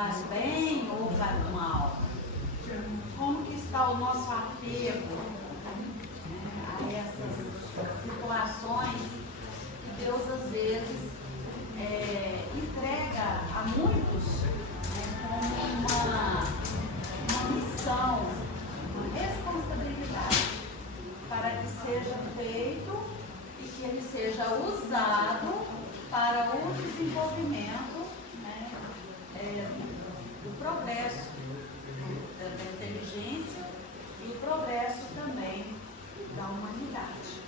Faz bem ou faz mal? Como que está o nosso apego a essas situações que Deus às vezes entrega a muitos como uma missão, uma responsabilidade para que seja feito e que ele seja usado para o desenvolvimento do progresso da inteligência e o progresso também da humanidade.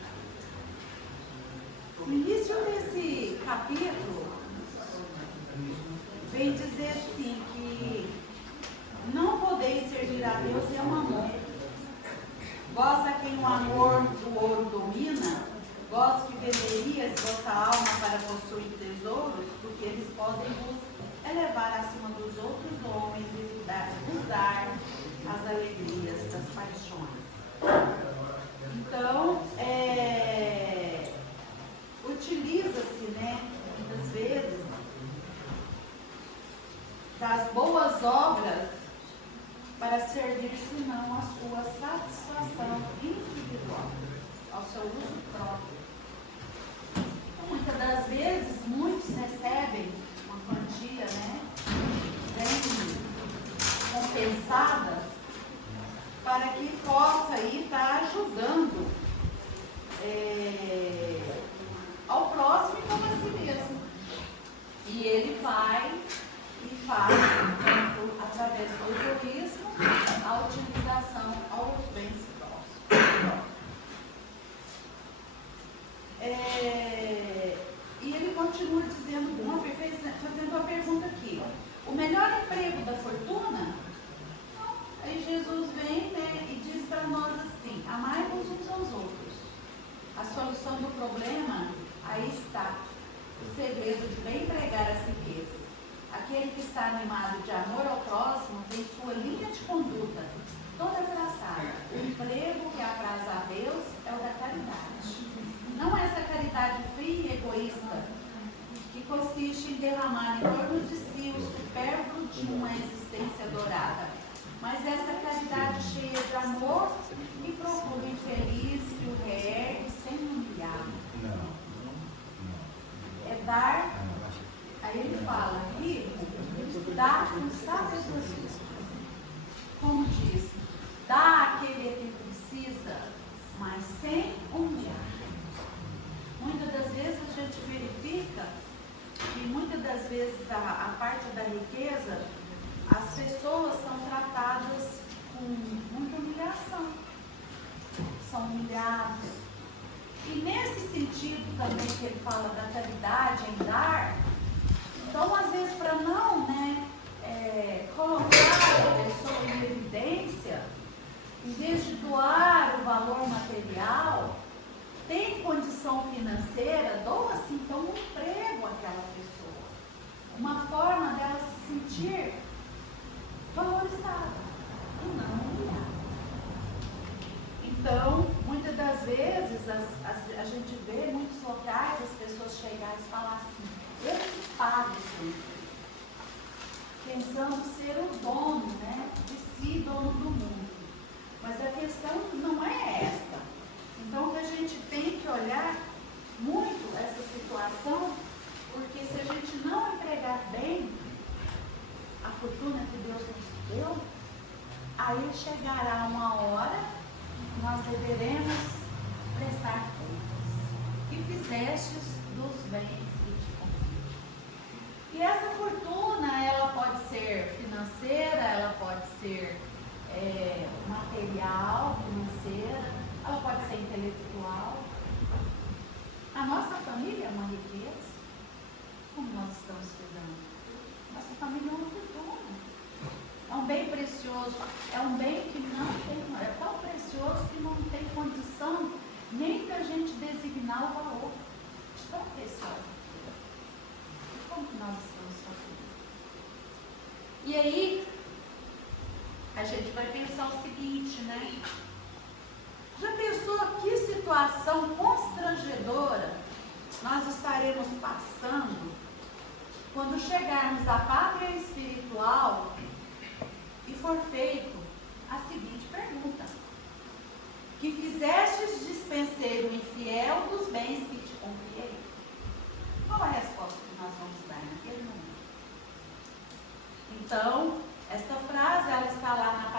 O início desse capítulo vem dizer assim que não podeis servir a Deus e ao mamon. Vós a quem o amor do ouro domina, vós que venderias vossa alma para possuir tesouros, porque eles podem vos elevar acima dos outros homens e vos dar as alegrias das paixões. Então, utiliza-se, muitas vezes, das boas obras para servir-se não à sua satisfação individual, ao seu uso próprio. Então, muitas das vezes, muitos recebem uma quantia, bem compensada, para que possa aí estar ajudando ao próximo e como a si mesmo. E ele vai e faz, através do egoísmo, a utilização aos bens próximos. E ele continua dizendo, fazendo uma pergunta aqui. O melhor emprego da fortuna? Não. Aí Jesus vem e diz para nós assim, amai-vos uns aos outros. A solução do problema, aí está. O segredo de bem empregar as riquezas. Aquele que está animado de amor ao próximo tem sua linha de conduta toda traçada. O emprego que apraz a Deus é o da caridade. Não essa caridade fria e egoísta, que consiste em derramar em torno de si o supérfluo de uma existência dourada, mas essa caridade cheia de amor que procura o infeliz, que o reergue sem humilhar. É dar. Aí ele fala, rico, dá com sabedoria. Como diz, dá àquele que precisa, mas sem humilhar. Muitas das vezes a gente verifica que muitas das vezes a parte da riqueza, as pessoas são tratadas com muita humilhação. São humilhados. E nesse sentido também que ele fala da caridade em dar, então, às vezes, para não colocar a pessoa em evidência, em vez de doar o valor material, tem condição financeira, doa-se então um emprego àquela pessoa. Uma forma dela se sentir valorizada e não humilhada. Então, muitas das vezes, a gente vê muitos locais as pessoas chegarem e falar assim, eu que pago isso emprego, pensando ser o dono, de si, dono do mundo. Mas a questão não é esta. Então, a gente tem que olhar muito essa situação, porque se a gente não empregar bem a fortuna que Deus nos deu, aí chegará uma hora que nós deveremos prestar contas. Que fizestes dos bens. E essa fortuna, ela pode ser financeira, ela pode ser material, financeira, ela pode ser intelectual. A nossa família é uma riqueza. Como nós estamos cuidando? Nossa família é uma fortuna. É um bem precioso, é um bem que não tem, é tão precioso que não tem condição nem da gente designar o valor. De tão precioso. Como que nós estamos fazendo? E aí, a gente vai pensar o seguinte, Já pensou que situação constrangedora nós estaremos passando quando chegarmos à pátria espiritual e for feito a seguinte pergunta: que fizestes dispenseiro infiel dos bens que te confiei? Qual é a resposta que nós vamos dar naquele momento? Então, esta frase, ela está lá na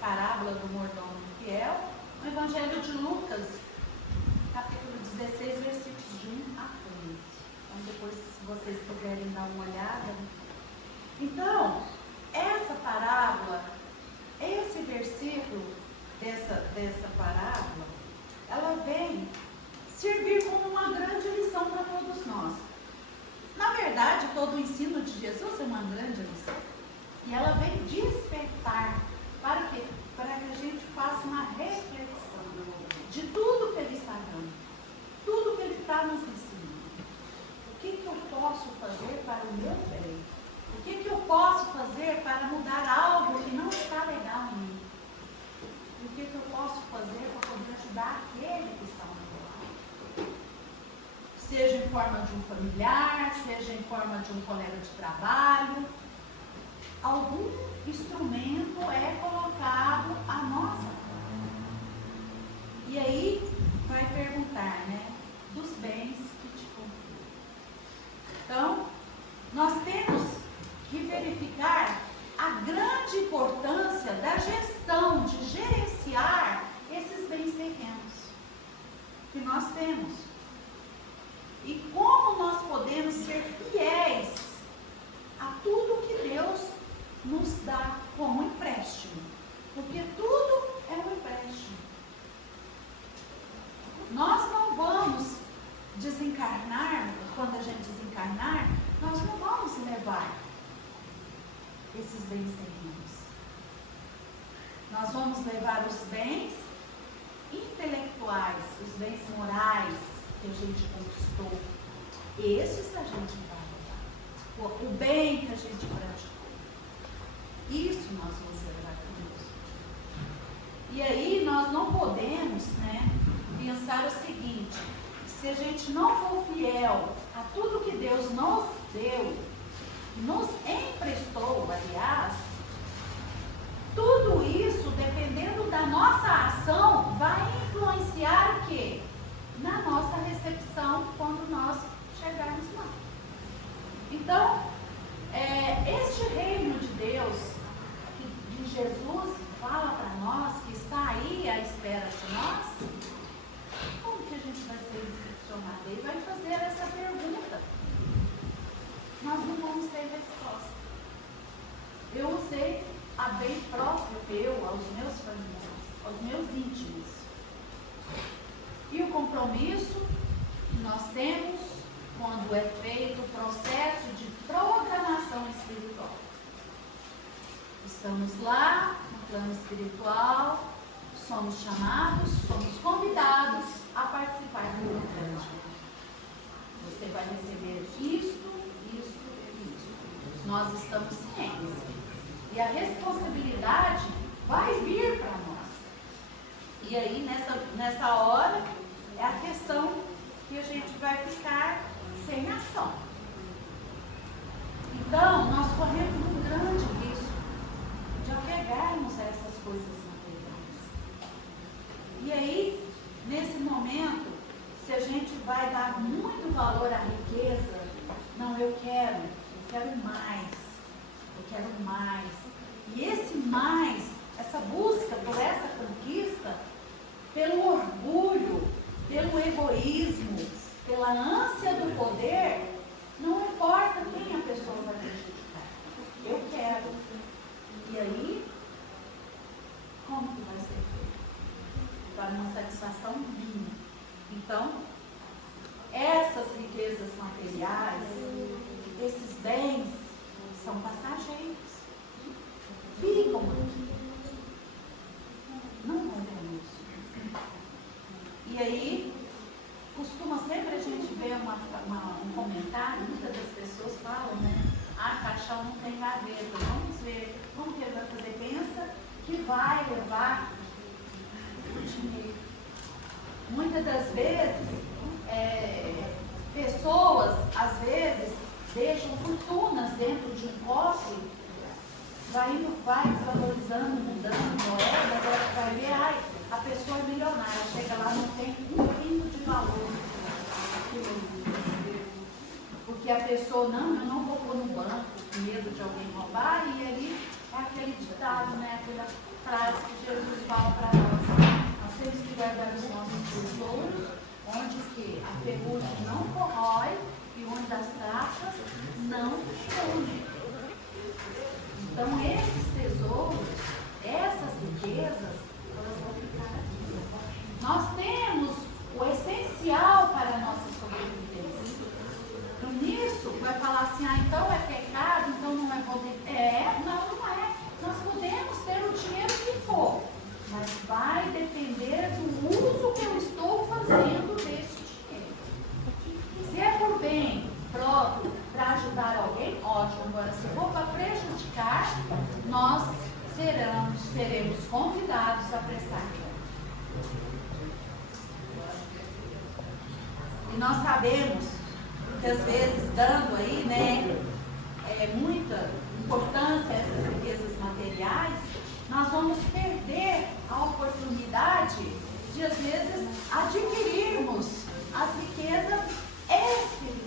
parábola do mordomo infiel, no Evangelho de Lucas, capítulo 16, versículos de 1 a 13. Então, depois, se vocês quiserem dar uma olhada. Então, essa parábola, esse versículo dessa parábola, ela vem servir como uma grande lição para todos nós. Na verdade, todo o ensino de Jesus é uma grande lição. E ela vem despertar para quê? Para que a gente faça uma reflexão de tudo que ele está dando, tudo que ele está nos ensinando. O que eu posso fazer para o meu bem? O que eu posso fazer para mudar algo que não está legal em mim? E o que eu posso fazer para poder ajudar aquele que está ao meu lado? Seja em forma de um familiar, seja em forma de um colega de trabalho, algum instrumento é colocado à nossa mão. E aí vai perguntar, né? Dos bens que te confio. Então, nós temos que verificar a grande importância da gestão, de gerenciar esses bens terrenos que nós temos. E como nós podemos ser fiéis a tudo que Deus nos dá como empréstimo. Porque tudo é um empréstimo. Nós não vamos desencarnar, quando a gente desencarnar, nós não vamos levar esses bens terrenos. Nós vamos levar os bens intelectuais, os bens morais que a gente conquistou. Esses a gente vai levar. O bem que a gente praticou. Isso nós vamos levar conosco. E aí nós não podemos, né, pensar o seguinte: se a gente não for fiel a tudo que Deus nos deu, nos emprestou, aliás, tudo isso, dependendo da nossa ação, vai influenciar o quê? Na nossa recepção quando nós chegarmos lá. Então, este reino de Deus, de Jesus, fala para nós, que está aí à espera de nós, como que a gente vai ser recepcionado? Ele vai fazer essa pergunta. Nós não vamos ter resposta. Eu usei a bem próprio aos meus familiares, aos meus íntimos. E o compromisso que nós temos quando é feito o processo de programação espiritual. Estamos lá no plano espiritual, somos chamados, somos convidados a participar do programa. Você vai receber isto e isto. Nós estamos cientes. E a responsabilidade vai vir para nós. E aí, nessa hora, é a questão que a gente vai ficar sem ação. Então, nós corremos um grande risco de apegarmos a essas coisas materiais. E aí, nesse momento, se a gente vai dar muito valor à riqueza, não, eu quero mais, eu quero mais. E esse mais, essa busca por essa conquista, pelo orgulho, pelo egoísmo, pela ânsia do poder, não importa quem a pessoa vai prejudicar. Eu quero. E aí, como que vai ser feito? Para uma satisfação minha. Então, essas riquezas materiais, esses bens, são passageiros. Ficam aqui. Não vão isso. E aí, costuma sempre a gente ver um comentário, muitas das pessoas falam, né? Caixão não tem gaveta. Vamos ver como que ele vai fazer. Pensa que vai levar o dinheiro. Muitas das vezes, pessoas, às vezes, deixam fortunas dentro de um cofre, vai desvalorizando, mudando moeda, agora vai ver, ai, a pessoa é milionária, chega lá, não tem um pingo de valor. Porque a pessoa, não, eu não vou pôr no banco, com medo de alguém roubar, e ali é aquele ditado, né, aquela frase que Jesus fala para nós. Nós temos que guardar os nossos tesouros, onde que a ferrugem não corrói e onde as traças não fundem. Então, esses tesouros, essas riquezas, elas vão ficar aqui. Nós temos o essencial para a nossa sobrevivência. Então, nisso, vai falar assim, então é pecado, então não é poder. Não é. Nós podemos ter o dinheiro que for, mas vai depender do uso que eu estou fazendo desse dinheiro. Se é por bem próprio, para ajudar alguém, ótimo. Agora, se for para prejudicar, nós seremos convidados a prestar conta. E nós sabemos que às vezes, dando aí, né, muita importância a essas riquezas materiais, nós vamos perder a oportunidade de, às vezes, adquirirmos as riquezas espirituais.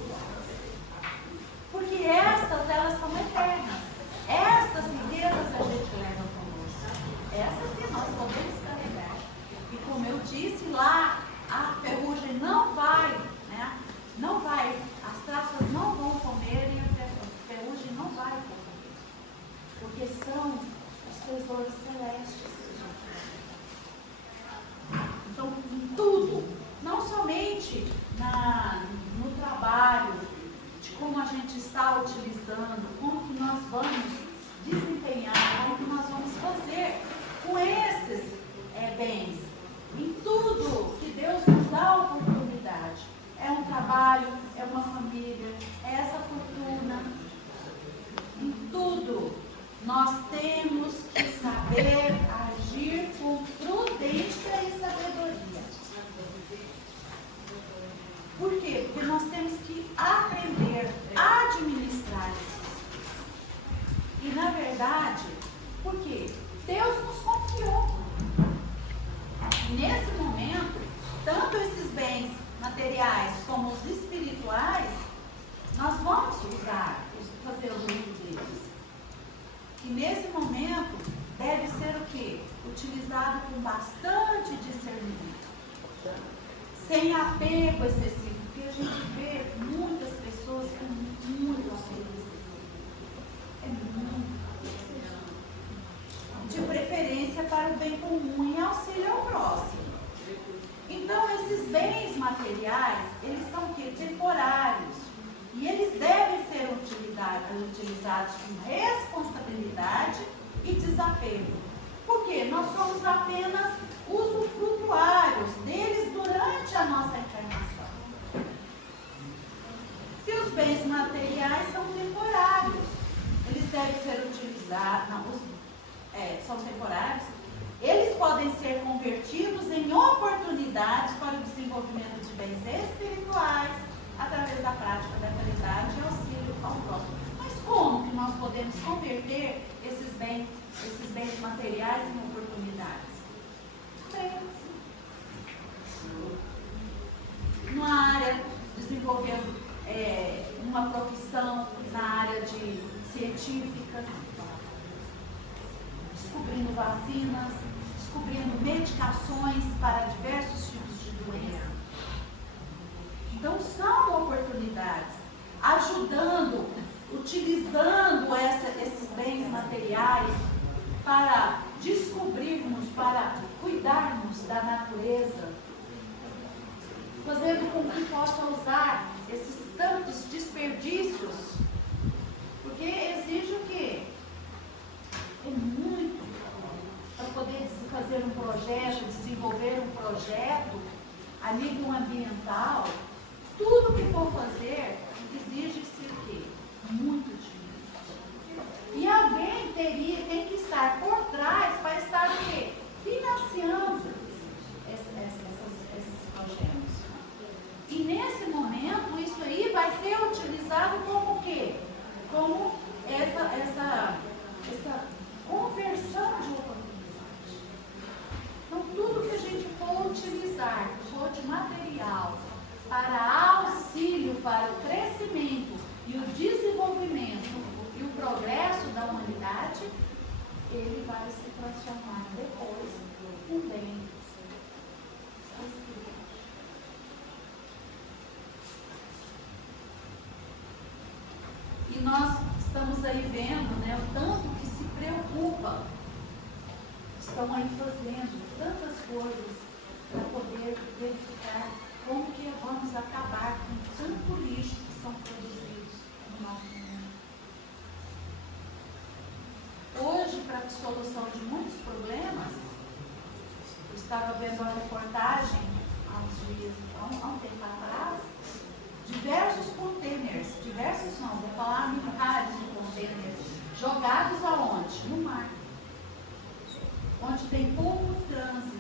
Porque elas são eternas. Estas riquezas a gente leva conosco. Essas que nós podemos carregar. E como eu disse lá, a ferrugem não vai, né? Não vai, as traças não vão comer e a ferrugem não vai comer. Porque são os tesouros celestes. Então, em tudo, não somente no trabalho, de como a gente está utilizando, como que nós vamos desempenhar, como que nós vamos fazer com esses bens. Em tudo que Deus nos dá a oportunidade. É um trabalho, é uma família, é essa fortuna. Em tudo, nós temos que saber agir com prudência e sabedoria. Por quê? Porque nós temos que aprender a administrar isso. E, na verdade, por quê? Deus nos confiou. E, nesse momento, tanto esses bens materiais como os espirituais, nós vamos usar, fazer o uso deles. E, nesse momento, deve ser o quê? Utilizado com bastante discernimento. Sem apego excessivo, porque a gente vê muitas pessoas com muito apego excessivo. É muito. De preferência para o bem comum e auxílio ao próximo. Então, esses bens materiais, eles são o quê? Temporários. E eles devem ser utilizados com responsabilidade e desapego. Por quê? Nós somos apenas usufrutuários deles durante a nossa encarnação. E os bens materiais são temporários. Eles devem ser utilizados, são temporários. Eles podem ser convertidos em oportunidades para o desenvolvimento de bens espirituais, através da prática da caridade e auxílio ao próximo. Mas como que nós podemos converter esses bens materiais em oportunidades? Numa área, desenvolvendo uma profissão na área de científica, descobrindo vacinas, descobrindo medicações para diversos tipos de doença. Então, são oportunidades, ajudando, utilizando esses bens materiais para descobrirmos, para cuidarmos da natureza, fazendo com que possa usar esses tantos desperdícios, porque exige o quê? É muito para poder fazer um projeto, desenvolver um projeto a nível ambiental. Tudo que for fazer exige-se o quê? Muito dinheiro. E alguém tem que estar por trás para estar o quê? Financiando esses projetos. E nesse momento, isso aí vai ser utilizado como o quê? usar do coach material para auxílio para o crescimento e o desenvolvimento e o progresso da humanidade, ele vai se transformar depois em bem espiritual. E nós estamos aí vendo, né, o tanto que se preocupa, estão aí fazendo tantas coisas para poder verificar como que vamos acabar com tanto lixo que são produzidos no nosso mundo. Hoje, para a solução de muitos problemas, eu estava vendo uma reportagem há um tempo atrás, diversos contêineres, diversos não, vou falar milhares de contêineres, jogados aonde? No mar. Onde tem pouco trânsito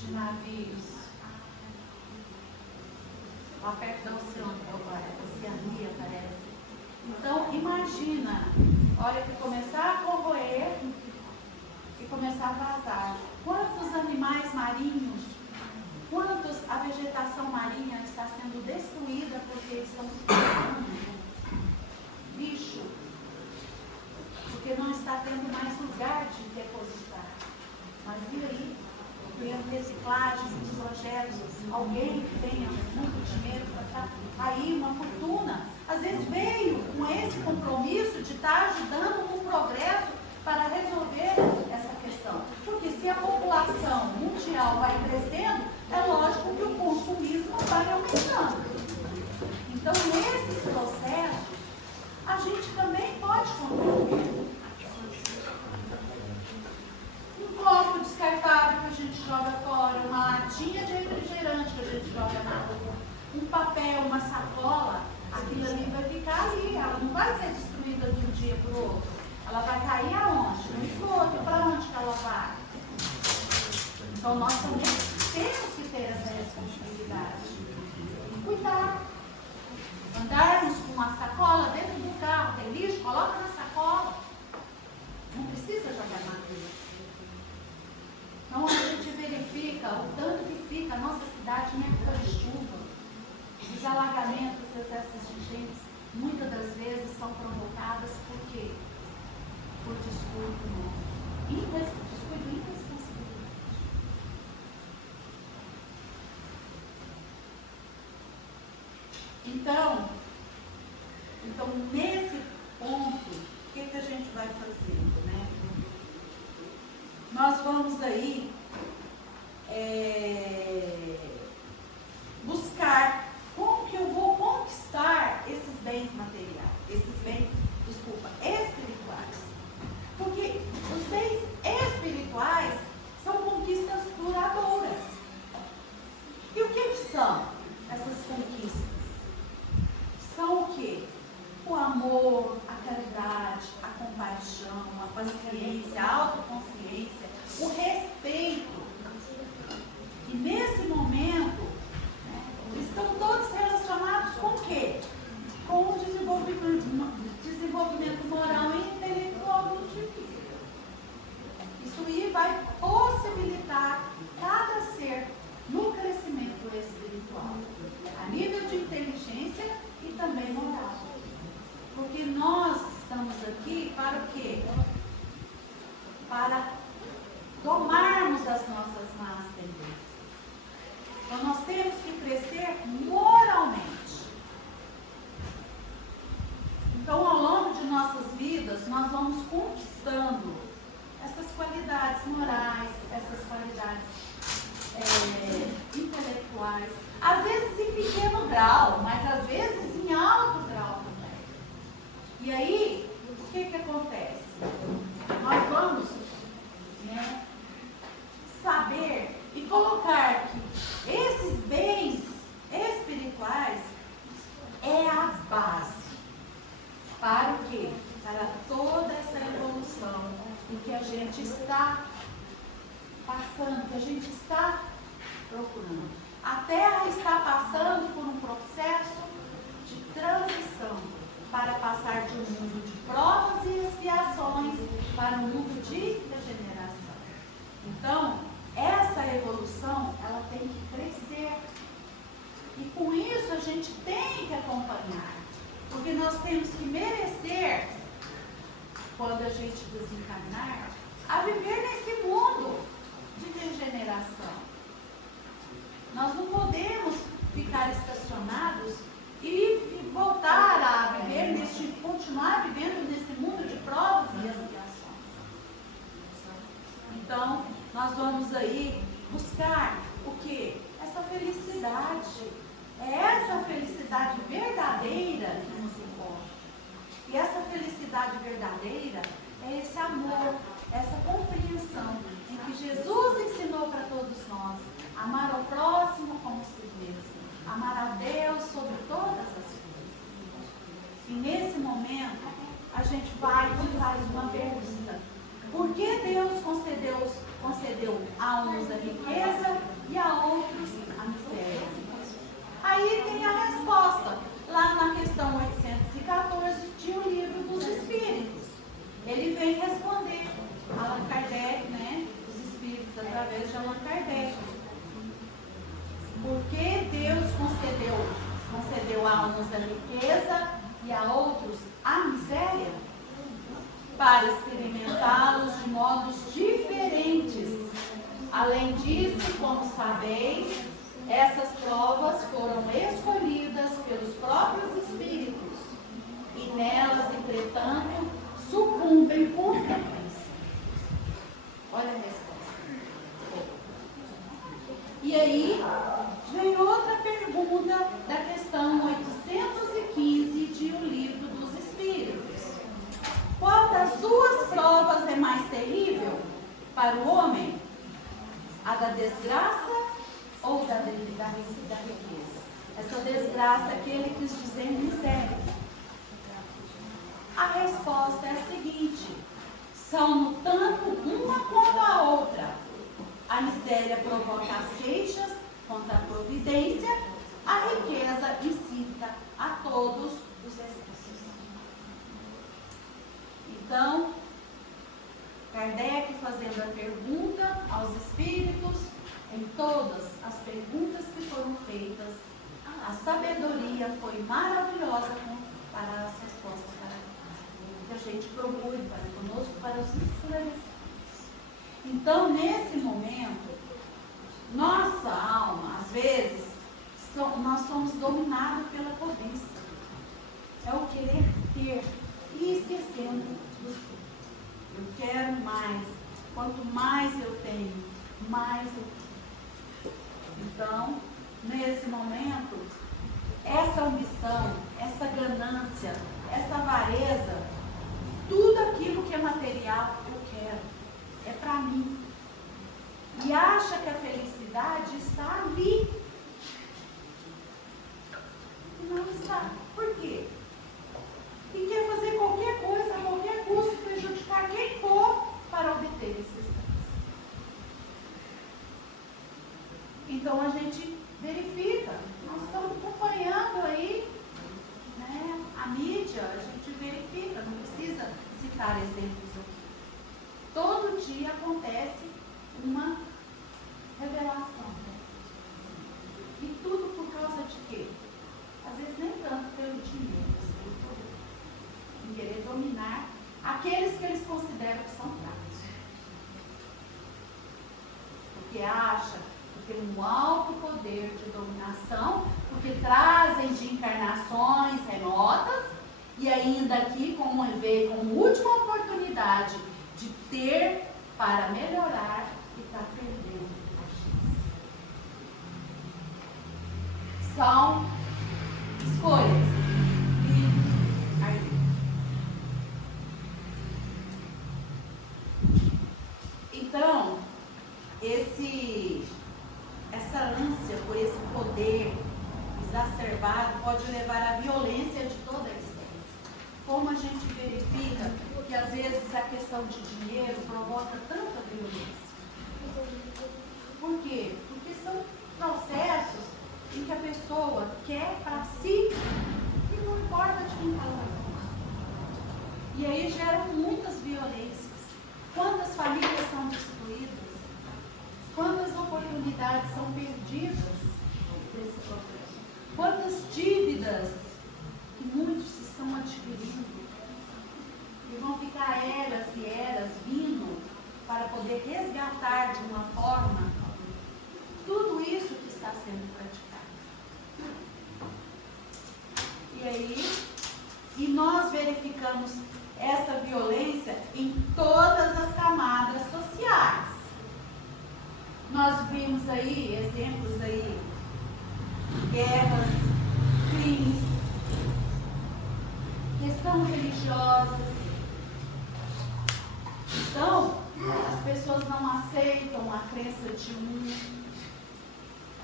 de navios. Lá perto da Oceania, parece. Então, imagina, a hora que começar a corroer e começar a vazar, quantos animais marinhos, a vegetação marinha está sendo destruída porque eles estão se tornando lixo, porque não está tendo mais lugar de depositar. Mas e aí? Tem a reciclagem, os projetos, alguém que tenha muito dinheiro para estar aí, uma fortuna, às vezes veio com esse compromisso de estar ajudando no progresso para resolver essa questão. Porque se a população mundial vai crescendo, é lógico que o consumismo vai aumentando. Então, nesses processos, a gente também pode contribuir. Um copo descartável que a gente joga fora, uma latinha de refrigerante que a gente joga na rua, um papel, uma sacola, aquilo ali vai ficar ali, ela não vai ser destruída de um dia para o outro. Ela vai cair aonde? No esgoto. Para onde que ela vai? Então nós também temos que ter essa responsabilidade. Cuidar. Andarmos com uma sacola dentro do carro, tem lixo, coloca na sacola. Não precisa jogar na rua. Então a gente verifica o tanto que fica a nossa cidade em época de chuva. Os alagamentos, os excessos de gente, muitas das vezes são provocadas por quê? Por descuido nosso. Descuido e irresponsabilidade. Então, nesse ponto, o que a gente vai fazendo, né? Nós vamos aí buscar como que eu vou conquistar esses bens materiais, espirituais. Porque os bens espirituais são conquistas duradouras. E o que são essas conquistas? São o quê? O amor, a caridade, a compaixão, a paciência, a autoconsciência, o respeito. E nesse momento, estão todos relacionados com o quê? Com o desenvolvimento moral e intelectual do indivíduo. Isso aí vai possibilitar cada ser no crescimento espiritual, a nível de inteligência e também moral. Porque nós estamos aqui para o quê? Para domarmos as nossas más tendências. Então nós temos que crescer moralmente. Então ao longo de nossas vidas nós vamos conquistando essas qualidades morais, essas qualidades intelectuais, às vezes em pequeno grau, mas às vezes em alto grau também. E aí, o que acontece? Nós vamos, né, saber e colocar que esses bens espirituais é a base para o quê? Para toda essa evolução do que a gente está passando, que a gente está procurando. A Terra está passando por um processo de transição para passar de um mundo de provas e expiações para um mundo de regeneração. Então, essa evolução evolução, ela tem que crescer. E com isso a gente tem que acompanhar. Porque nós temos que merecer, quando a gente desencarnar, a viver nesse mundo de degeneração. Nós não podemos ficar estacionados e voltar a viver, continuar vivendo nesse mundo de provas e expiações. Então, nós vamos aí buscar o quê? Essa felicidade. É essa felicidade verdadeira que nos importa. E essa felicidade verdadeira é esse amor, essa compreensão em que Jesus ensinou para todos nós. Amar ao próximo como si mesmo. Amar a Deus sobre todas as coisas. E nesse momento, a gente vai e faz uma pergunta. Por que Deus concedeu a uns a riqueza e a outros a miséria? Aí tem a resposta, lá na questão 814 de O Livro dos Espíritos. Ele vem responder Allan Kardec, né? Os Espíritos através de Allan Kardec. Por que Deus concedeu a uns a riqueza e a outros a miséria? Para experimentá-los de modos diferentes. Além disso, como sabeis, essas provas foram escolhidas pelos próprios espíritos e nelas, entretanto, sucumbem com frequência. Olha a resposta. E aí, vem outra pergunta da questão 815 de O Livro dos Espíritos. Qual das duas provas é mais terrível para o homem? A da desgraça ou da riqueza? Essa desgraça que ele quis dizer miséria. A resposta é a seguinte: são no tanto uma quanto a outra. A miséria provoca as queixas contra a providência, a riqueza incita a todos os excessos. Então, Kardec fazendo a pergunta aos espíritos, em todas as perguntas que foram feitas, a sabedoria foi maravilhosa para as respostas, para que a gente procure para conosco, para os esclarecimentos. Então, nesse momento, nossa alma, às vezes, nós somos dominados pela cobiça. É o querer ter e esquecendo do ser. Eu quero mais. Quanto mais eu tenho, mais eu tenho. Então, nesse momento, essa ambição, essa ganância, essa avareza, tudo aquilo que é material, eu quero. É para mim. E acha que a felicidade está ali. E não está. Por quê? E quer fazer qualquer coisa, a qualquer custo, prejudicar quem for para obter esses bens. Então a gente verifica, nós estamos acompanhando aí, né, a mídia, a gente verifica, não precisa citar exemplos aqui. Todo dia acontece uma revelação. E tudo por causa de quê? Às vezes nem tanto pelo dinheiro, mas pelo poder. Em querer dominar aqueles que eles consideram que são fracos. Porque acha que tem um alto poder de dominação, porque trazem de encarnações remotas, e ainda aqui como última oportunidade de ter para melhorar e está perdendo a chance. São escolhas. Então, essa ânsia por esse poder exacerbado pode levar à violência de toda a existência. Como a gente verifica que às vezes a questão de dinheiro provoca tanta violência? Por quê? Porque são processos em que a pessoa quer para si e não importa de quem está lá. E aí geram muitas violências. Quantas famílias são destruídas? Quantas oportunidades oportunidades são perdidas desse processo? Quantas dívidas que muitos estão adquirindo e vão ficar eras e eras vindo para poder resgatar de uma forma tudo isso que está sendo praticado. E aí, e nós verificamos essa violência em todas as camadas sociais. Nós vimos aí exemplos aí, guerras, crimes, questão religiosa. Então, as pessoas não aceitam a crença de um,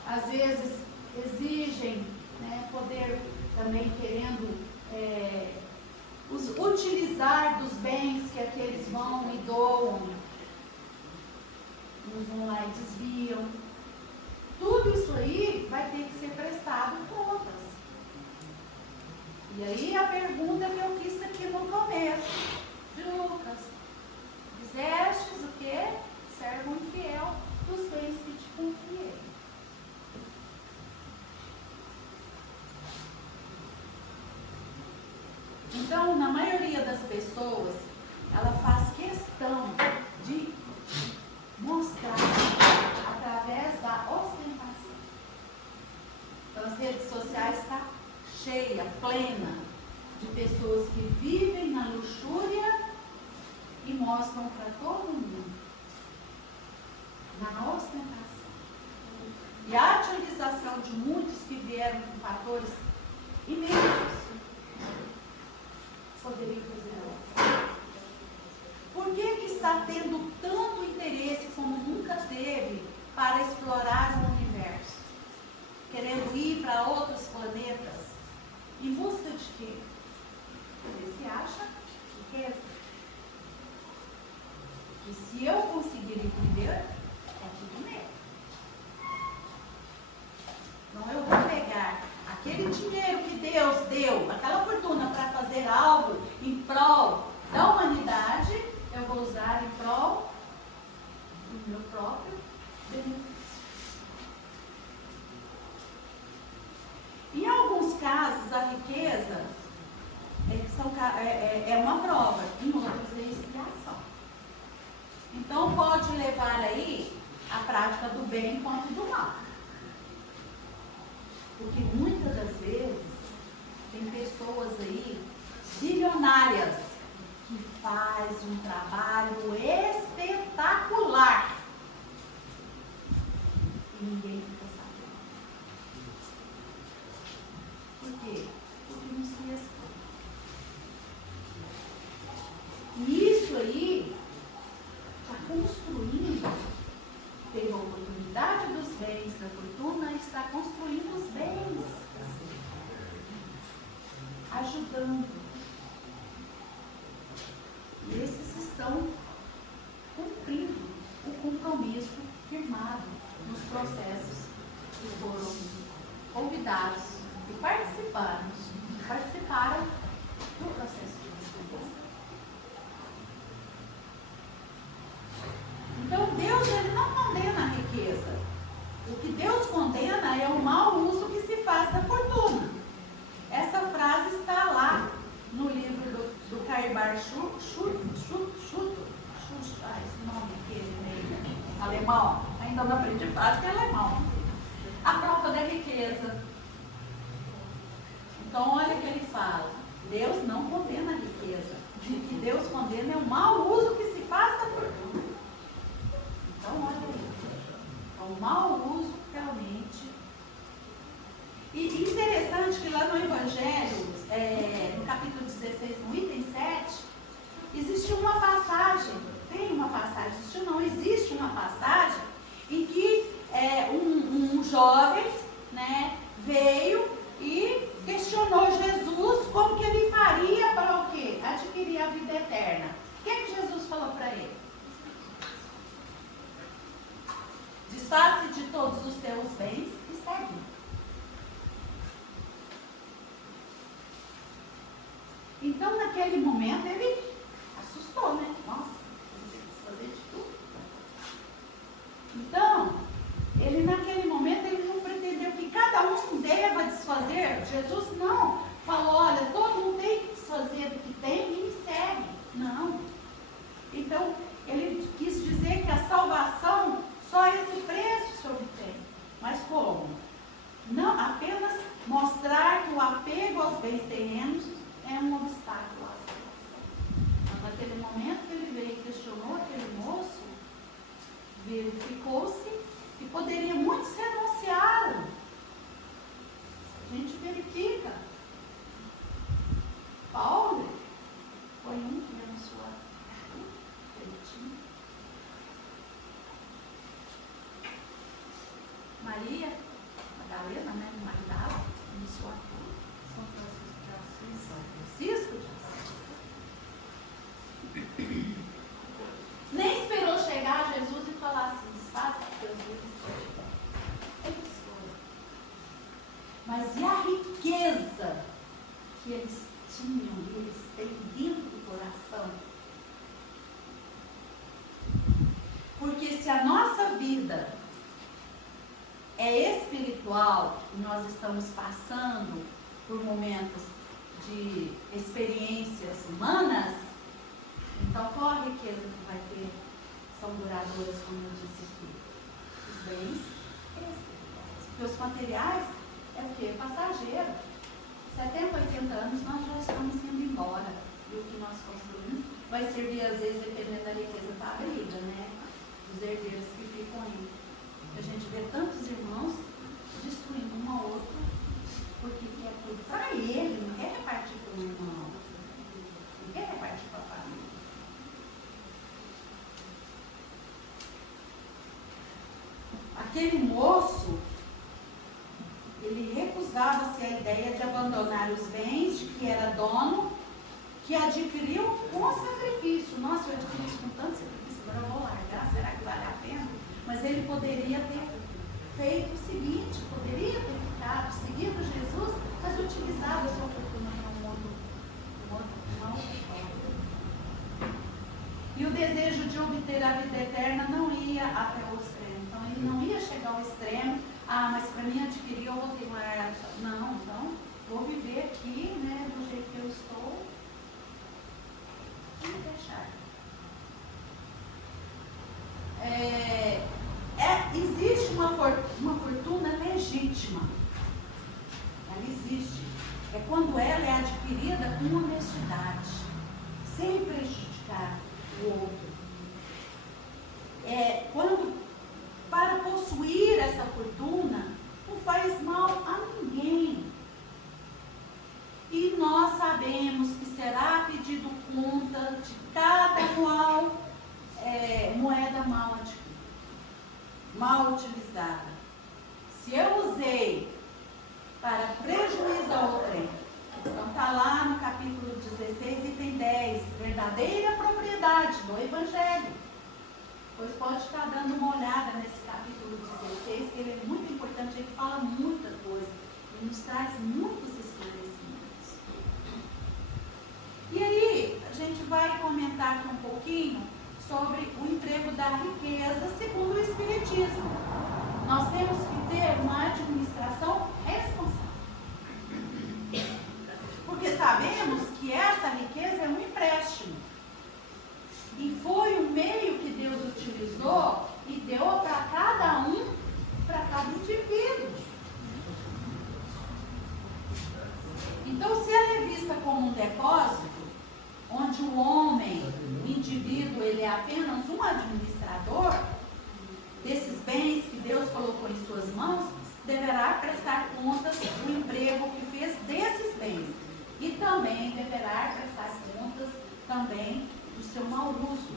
às vezes exigem, né, poder também querendo utilizar dos bens que aqueles vão e doam. Uns vão lá e desviam. Tudo isso aí vai ter que ser prestado contas. E aí a pergunta que eu fiz aqui no começo de Lucas: fizestes o quê? Servo infiel dos bens que te confiei. Então, na maioria das pessoas, ela faz questão de mostrar através da ostentação. Então, as redes sociais estão cheia, plena de pessoas que vivem na luxúria e mostram para todo mundo na ostentação. E a utilização de muitos que vieram com fatores imensos poderiam fazer. Por que está tendo tanto interesse como nunca teve para explorar o universo? Querendo ir para outros planetas em busca de quê? Ele se acha riqueza. E se eu conseguir entender, é tudo meu. Então eu vou pegar aquele dinheiro que Deus deu, aquela fortuna para fazer algo em prol da humanidade, eu vou usar em prol do meu próprio benefício. Em alguns casos, a riqueza é uma prova, em outros é expiação. Então, pode levar aí a prática do bem quanto do mal. Porque muitas das vezes tem pessoas aí, bilionárias, que faz um trabalho espetacular e ninguém fica sabendo. Por quê? Porque não se expõe. E isso aí está construindo, teve a oportunidade dos bens, da fortuna, está construindo os bens, ajudando. E esses estão cumprindo o compromisso firmado nos processos que foram convidados e participaram do processo de transformação. Então Deus, ele não condena a riqueza. O que Deus condena é o mau uso que se faz da fortuna. Essa frase está lá no livro do Caibar Schutt, esse nome que ele é alemão, ainda não aprendi frase que é alemão. A prova da riqueza. Então olha o que ele fala: Deus não condena a riqueza. O que Deus condena é o mau uso que se faz da fortuna. Então olha aí, é o mau uso realmente. E interessante que lá no Evangelho, no capítulo 16, no item 7, existe uma passagem, existe uma passagem em que um jovem, né, veio e questionou Jesus como que ele faria para o quê? Adquirir a vida eterna. O que Jesus falou para ele? Desfaze de todos os teus bens e segue. Então, naquele momento, ele assustou, né? Nossa, eu preciso fazer de tudo. Então, ele Ele naquele momento ele não pretendeu que cada um deva desfazer. Jesus não falou, olha, todo mundo tem que desfazer do que tem e me segue. Não. Então, ele quis dizer que a salvação, só esse preço se obtém. Mas como? Não apenas mostrar que o apego aos bens terrenos é um obstáculo à salvação. Mas naquele momento que ele veio e questionou aquele moço, verificou-se que poderia muitos renunciaram. A gente verifica. Paulo foi um que renunciou a tudo que ele tinha. Maria Madalena, né? Magdala, renunciou a tudo. São Francisco de Assis. Nem esperou chegar a Jesus e falar assim, desfaça os teus bens. Mas e a riqueza que eles tinham e eles têm dentro do coração? Porque se a nossa vida é espiritual e nós estamos passando por momentos de experiências humanas, então qual a riqueza que vai ter? São duradouras, como eu disse aqui. Os bens espirituais. Porque os materiais é o que? Passageiro. 70, 80 anos nós já estamos indo embora. E o que nós construímos vai servir, às vezes, dependendo da riqueza, para a briga, né? Os herdeiros que ficam aí. A gente vê tantos irmãos destruindo um ao outro, porque quer tudo para ele, não quer repartir com o irmão, não quer repartir com a família. Aquele moço, ele recusava-se a ideia de abandonar os bens de que era dono, que adquiriu com sacrifício. Nossa, eu adquiri isso com tanto sacrifício, agora eu vou largar, será que vale a pena? Mas ele poderia ter feito o seguinte, poderia ter ficado seguindo Jesus, mas utilizado a sua fortuna em uma outra forma. E o desejo de obter a vida eterna não ia até o extremo. Então ele não ia chegar ao extremo, mas para mim adquirir eu vou ter uma... Não, então vou viver aqui, né, do jeito que eu estou e deixar. Existe uma fortuna legítima. Ela existe. É quando ela é adquirida com honestidade, sem prejudicar o outro. Quando, para possuir essa fortuna, não faz mal a ninguém. E nós sabemos que será pedido conta de cada moeda mal adquirida, mal utilizada. Se eu usei para prejuízo a outrem, então está lá no capítulo 16, item 10, verdadeira propriedade do Evangelho. Pois pode estar dando uma olhada nesse capítulo 16, que ele é muito importante, ele fala muita coisa, ele nos traz muitos esclarecimentos. E aí, a gente vai comentar aqui um pouquinho sobre o emprego da riqueza segundo o Espiritismo. Nós temos que ter uma administração responsável. Porque sabemos que essa riqueza é um empréstimo. E foi o meio que Deus utilizou e deu para cada indivíduo. Então, se ela é vista como um depósito, onde o homem, o indivíduo, ele é apenas um administrador desses bens que Deus colocou em suas mãos, deverá prestar contas do emprego que fez desses bens. E também deverá prestar contas também do seu mau uso.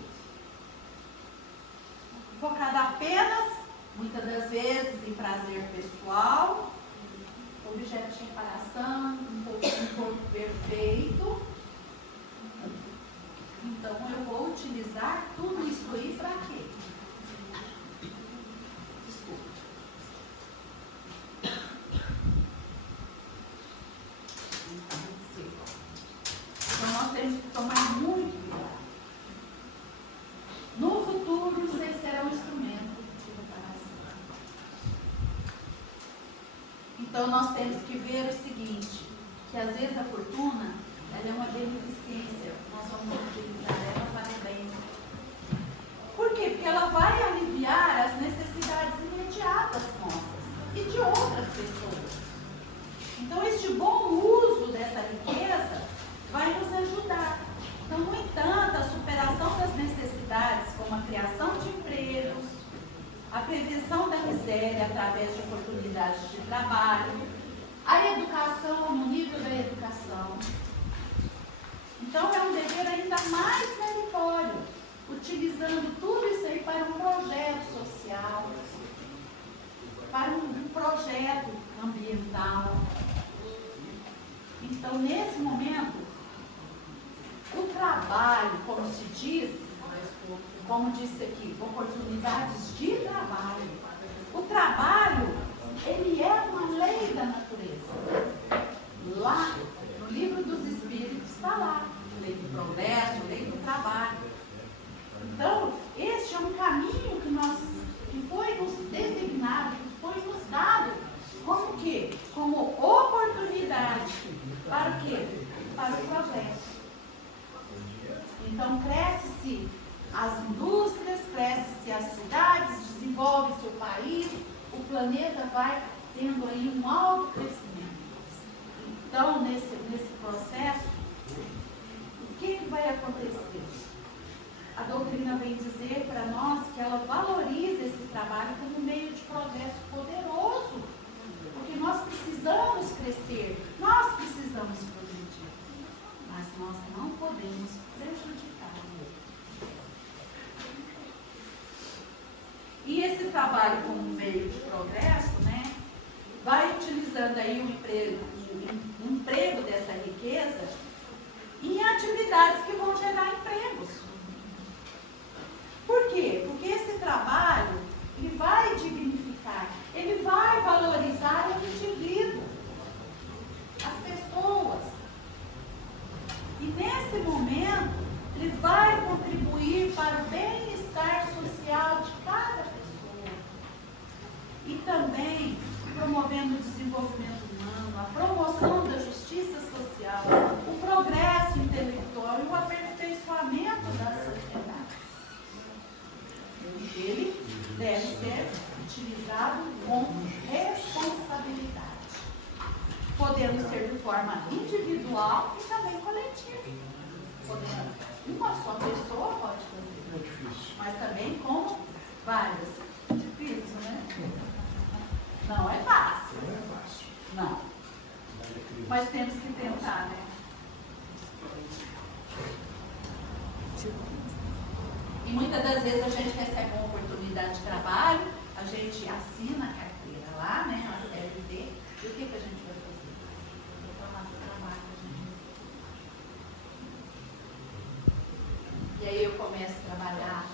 Focado apenas, muitas das vezes, em prazer pessoal, objeto de reparação, um corpo perfeito. Então, eu vou utilizar tudo isso aí para quê? Desculpa. Então, nós temos que tomar muito cuidado. No futuro, vocês serão instrumento de reparação. Então nós temos que ver o seguinte, que às vezes a fortuna, ela é uma beneficência, nós vamos utilizar ela para o bem. Por quê? Porque ela vai aliviar as necessidades imediatas nossas e de outras pessoas. Então este bom uso dessa riqueza vai nos ajudar. Então, no entanto, a superação das necessidades, como a criação de empregos, a prevenção da miséria através de oportunidades de trabalho, a educação no nível da educação. Então, é um dever ainda mais meritório, utilizando tudo isso aí para um projeto social, para um projeto ambiental. Então, nesse momento, o trabalho, como se diz, como disse aqui, oportunidades de trabalho. O trabalho, ele é uma lei da natureza. Lá, no livro dos Espíritos, está lá. Lei do progresso, lei do trabalho. Então, este é um caminho que foi nos designado, que foi nos dado, como que? Como oportunidade. Para o quê? Para o progresso. Então, cresce-se as indústrias, cresce-se as cidades, desenvolve-se o país, o planeta vai tendo aí um alto crescimento. Então, nesse processo, o que vai acontecer? A doutrina vem dizer para nós que ela valoriza esse trabalho como um meio de progresso poderoso, porque nós precisamos crescer, nós precisamos progredir, mas nós não podemos prejudicar o outro. E esse trabalho como um meio de progresso, né, vai utilizando aí o emprego dessa riqueza em atividades que vão gerar empregos. Por quê? Porque esse trabalho, ele vai dignificar, ele vai valorizar o indivíduo, as pessoas. E nesse momento, ele vai contribuir para o bem-estar social de cada pessoa. E também promovendo o desenvolvimento humano, a promoção da justiça social, o progresso intelectual e o aperfeiçoamento das sociedades. Ele deve ser utilizado com responsabilidade, podendo ser de forma individual e também coletiva. Uma só pessoa pode fazer, mas também com várias. Difícil, né? Não é fácil. Não é fácil. Não. Mas temos que tentar, né? E muitas das vezes a gente recebe uma oportunidade de trabalho, a gente assina a carteira lá, né? A CLT, e o que a gente vai fazer? Reclamar do trabalho que a gente fez. E aí eu começo a trabalhar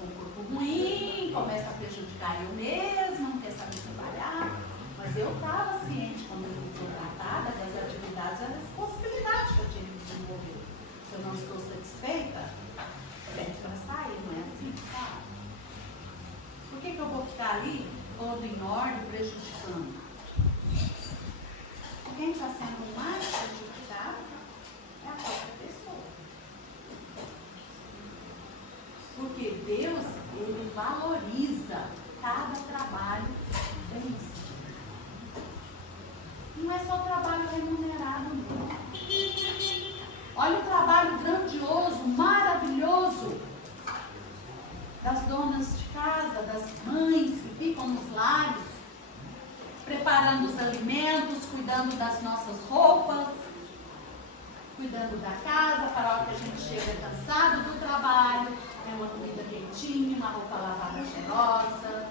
com um corpo ruim, começo a prejudicar eu mesma, não quero saber trabalhar. Mas eu estava ciente, quando eu fui contratada, das atividades, das possibilidades que eu tinha que desenvolver. Se eu não estou satisfeita, pede para sair, não é assim, sabe? Por que eu vou ficar ali, todo em ordem, prejudicando? Quem está sendo mais prejudicado é a própria pessoa. Porque Deus, Ele valoriza cada trabalho bem. Não é só trabalho remunerado, não. Olha o trabalho grandioso, maravilhoso das donas de casa, das mães que ficam nos lares, preparando os alimentos, cuidando das nossas roupas, cuidando da casa, para a hora que a gente chega cansado do trabalho, é uma comida quentinha, uma roupa lavada cheirosa,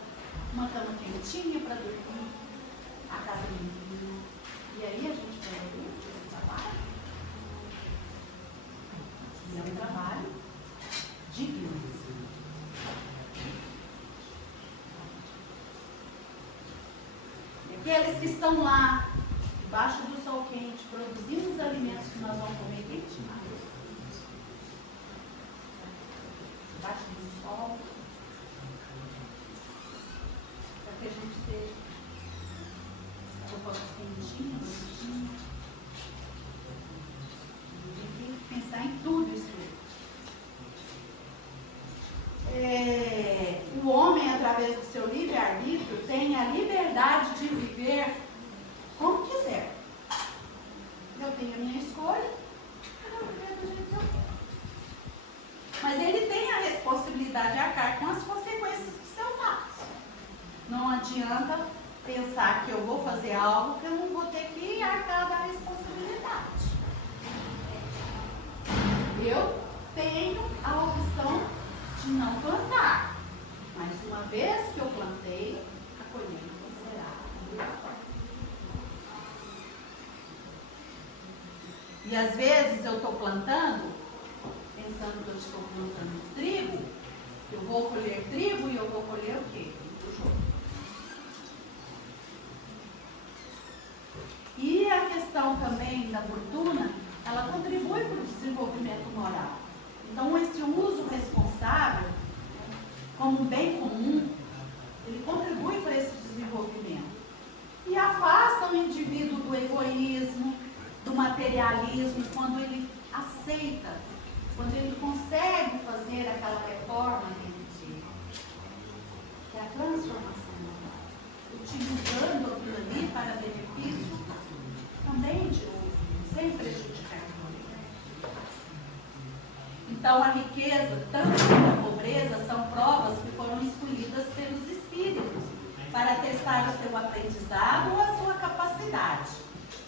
uma cama quentinha para dormir, a casa limpinha. E aí a gente vai ver esse trabalho. E é um trabalho digno. E aqueles que estão lá, debaixo do sol quente, produzindo os alimentos que nós vamos comer quentinhos. Debaixo do sol. Para que a gente esteja eu posso quentinho, quentinho. Tem que pensar em tudo isso. O homem, através do seu livre-arbítrio, tem a liberdade de viver como quiser. Eu tenho a minha escolha, eu vou viver do jeito que eu quero. Mas ele tem a responsabilidade de arcar com as consequências dos seus atos. Não adianta pensar que eu vou fazer algo que eu não vou ter que arcar da responsabilidade. Eu tenho a opção de não plantar. Mas uma vez que eu plantei, a colheita será obrigatória. E às vezes eu estou plantando, pensando que eu estou plantando trigo, eu vou colher trigo e eu vou colher o quê? E a questão também da fortuna, ela contribui para o desenvolvimento moral. Então, esse uso responsável, como um bem comum, ele contribui para esse desenvolvimento. E afasta o indivíduo do egoísmo, do materialismo, quando ele aceita, quando ele consegue fazer aquela reforma dentro, que é a transformação moral, utilizando aquilo ali para benefício também de outro, sem prejudicar o outro. Então, a riqueza, tanto como a pobreza, são provas que foram escolhidas pelos espíritos para testar o seu aprendizado ou a sua capacidade.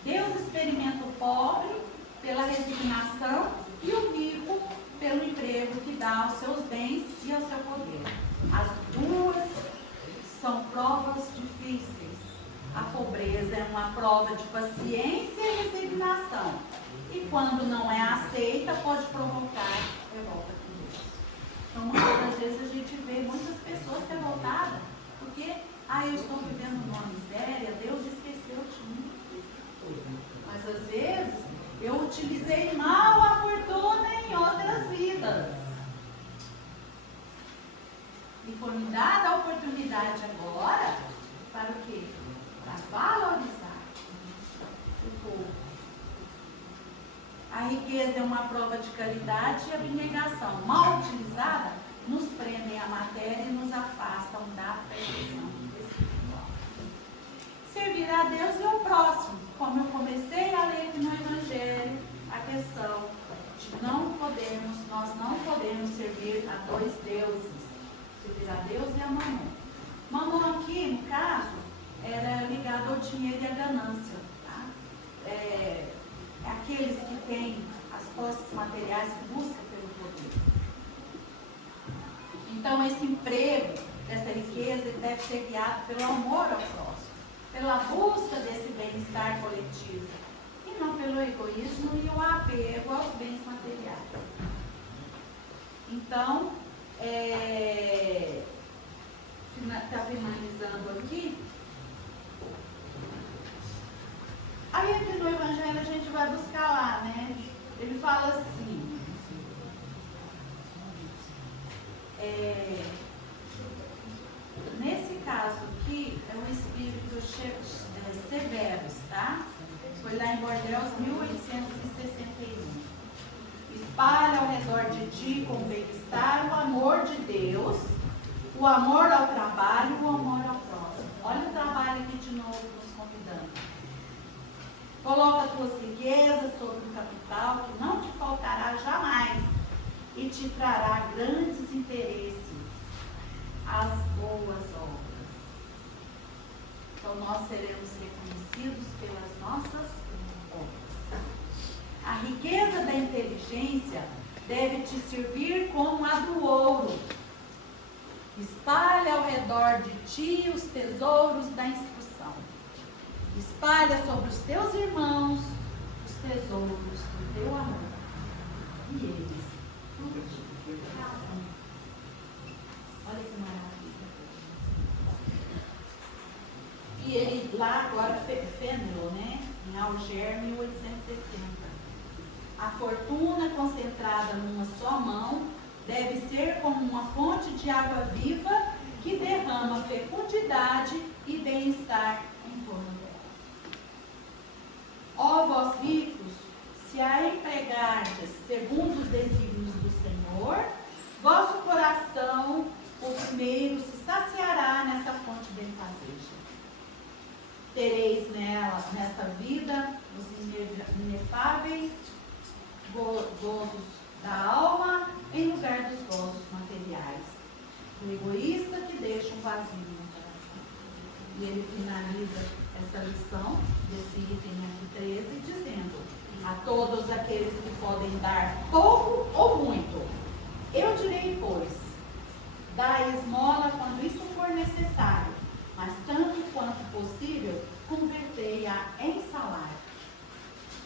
Deus experimenta o pobre pela resignação e o rico pelo emprego que dá aos seus bens e ao seu poder. As duas são provas difíceis. A pobreza é uma prova de paciência e resignação. E quando não é aceita, pode provocar revolta com Deus. Então, muitas das vezes a gente vê muitas pessoas revoltadas, porque, eu estou vivendo numa miséria, Deus esqueceu de mim. Mas às vezes, eu utilizei mal a fortuna em outras vidas. E foi me dada a oportunidade agora, para o quê? Para valorizar o povo. A riqueza é uma prova de caridade e abnegação. Mal utilizada, nos prendem a matéria e nos afastam da perfeição espiritual. Servir a Deus e ao próximo. Como eu comecei a ler aqui no Evangelho, a questão de nós não podemos servir a dois deuses. Servir a Deus e a Mamon. Mamon aqui, no caso, era ligado ao dinheiro e à ganância. Tá? Aqueles que têm as posses materiais que buscam pelo poder. Então, esse emprego, dessa riqueza, ele deve ser guiado pelo amor ao próximo, pela busca desse bem-estar coletivo, e não pelo egoísmo e o apego aos bens materiais. Então, está finalizando aqui. Aí aqui no Evangelho a gente vai buscar lá, né? Ele fala assim, nesse caso aqui é o espírito Severus, tá? Foi lá em Bordeaux, 1861. Espalha ao redor de ti com bem-estar o amor de Deus, o amor ao trabalho e o amor ao próximo. Olha o trabalho aqui de novo nos convidando. Coloca tuas riquezas sobre um capital que não te faltará jamais e te trará grandes interesses, as boas obras. Então nós seremos reconhecidos pelas nossas obras. A riqueza da inteligência deve te servir como a do ouro. Espalha ao redor de ti os tesouros da instrução. Espalha sobre os teus irmãos os tesouros do teu amor. E eles frutificarão. Olha que maravilha. E ele lá agora, Fenelon, né? Em Alger, 1860. A fortuna concentrada numa só mão deve ser como uma fonte de água viva que derrama fecundidade e bem-estar em torno dela. esmeiro se saciará nessa fonte benfazeja. Tereis nela, nesta vida, os inefáveis gozos da alma em lugar dos gozos materiais. O egoísta que deixa um vazio no coração. E ele finaliza essa lição desse item aqui 13, dizendo: a todos aqueles que podem dar pouco ou muito, eu direi, pois, dai esmola quando isso for necessário, mas tanto quanto possível, convertei-a em salário,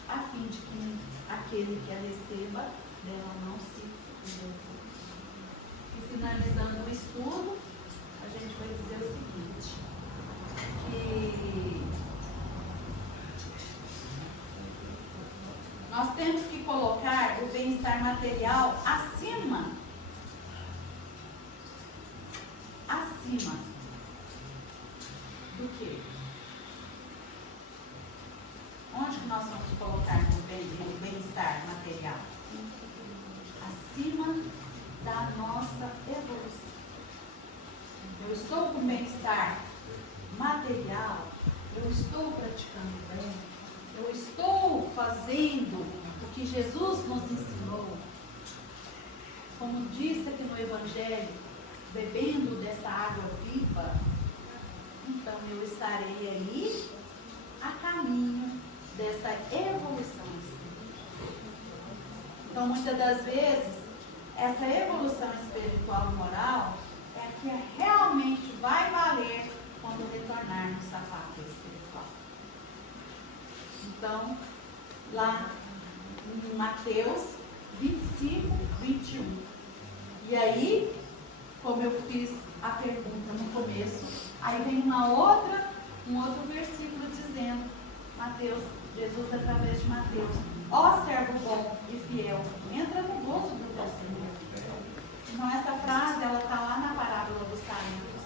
a fim de que aquele que a receba dela não se envergonhe. E finalizando o estudo, a gente vai dizer o seguinte, que nós temos que colocar o bem-estar material acima do que? Onde que nós vamos colocar o bem-estar material? Acima da nossa evolução. Eu estou com bem-estar material, eu estou praticando bem, eu estou fazendo o que Jesus nos ensinou. Como disse aqui no Evangelho, bebendo dessa água viva, então eu estarei aí a caminho dessa evolução espiritual. Então, muitas das vezes, essa evolução espiritual e moral é a que realmente vai valer quando retornarmos à pátria espiritual. Então, lá em Mateus 25, 21. E aí, como eu fiz a pergunta no começo, aí vem um outro versículo dizendo, Jesus através de Mateus: ó servo bom e fiel, entra no gozo do teu Senhor. Então essa frase, ela está lá na parábola dos talentos.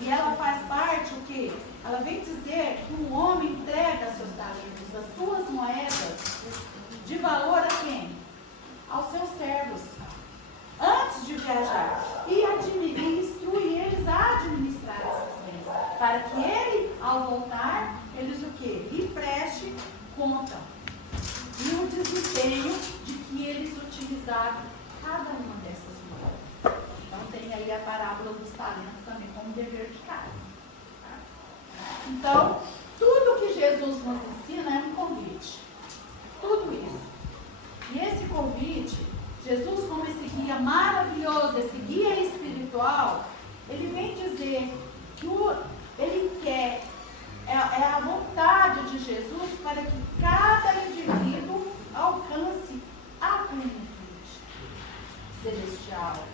E ela faz parte, o quê? Ela vem dizer que um homem entrega seus talentos, as suas moedas, de valor a quem? Aos seus servos, antes de viajar, e instrui eles a administrar esses bens, para que ele, ao voltar, eles o quê? Lhe preste conta. E o desempenho de que eles utilizaram cada uma dessas moedas. Então tem aí a parábola dos talentos também como dever de casa. Então, tudo que Jesus nos ensina é um convite. Tudo isso. E esse convite, Jesus, como esse guia maravilhoso, esse guia espiritual, ele vem dizer que ele quer, é a vontade de Jesus para que cada indivíduo alcance a plenitude celestial,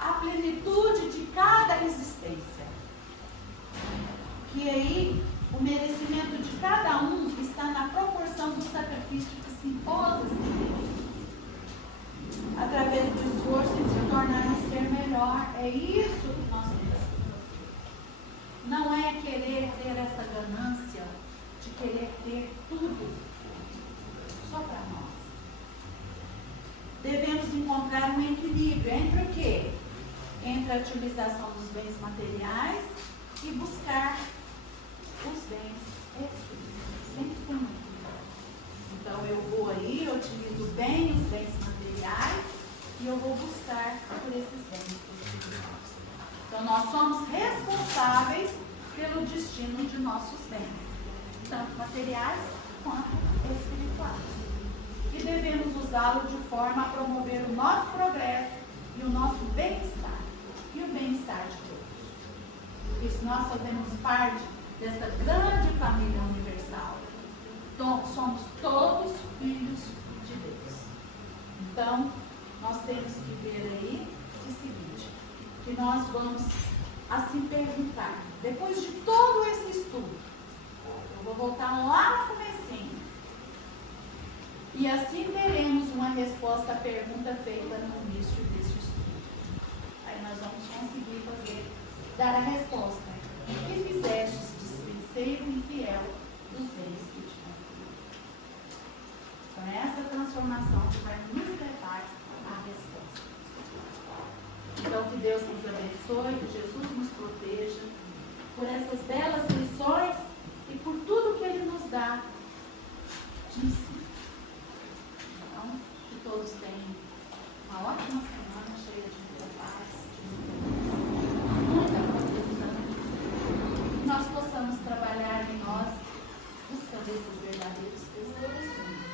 a plenitude de cada existência. Que aí o merecimento de cada um está na proporção do sacrifício que se impôs a si mesmo, através do esforço em se tornar um ser melhor. É isso que nós temos que fazer. Não é querer ter essa ganância de querer ter tudo só para nós. Devemos encontrar um equilíbrio entre o quê? Entre a utilização dos bens materiais e buscar os bens espirituais. Sempre tem um equilíbrio. Então eu vou aí, eu utilizo bem os bens materiais e eu vou buscar por esses bens espirituais. Então nós somos responsáveis pelo destino de nossos bens, tanto materiais quanto espirituais. E devemos usá-lo de forma a promover o nosso progresso e o nosso bem-estar, e o bem-estar de todos. Porque se nós fazemos parte dessa grande família universal, então, somos todos filhos de Deus. Então, nós temos que ver aí o seguinte, que nós vamos assim perguntar, depois de todo esse estudo, eu vou voltar lá no comecinho, e assim teremos uma resposta à pergunta feita no início desse estudo. Aí nós vamos conseguir dar a resposta. O que fizestes, dispenseiro infiel dos bens que te confiam? Então é essa transformação que vai nos levar à resposta. Então que Deus nos abençoe, que Jesus essas belas lições e por tudo que Ele nos dá de ensino. Então, que todos tenham uma ótima semana, cheia de muita paz, de muita proteção. Que nós possamos trabalhar em nós, buscando esses verdadeiros tesouros.